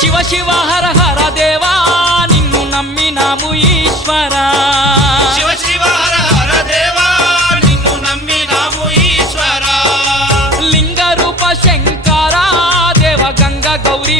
శివ శివ హర హర దేవా నిన్ను నమ్మినాము ఈశ్వరా శివ శివ హర హర దేవా నిన్ను నమ్మినాము ఈశ్వరా లింగ రూప శంకరా దేవ గంగ గౌరీ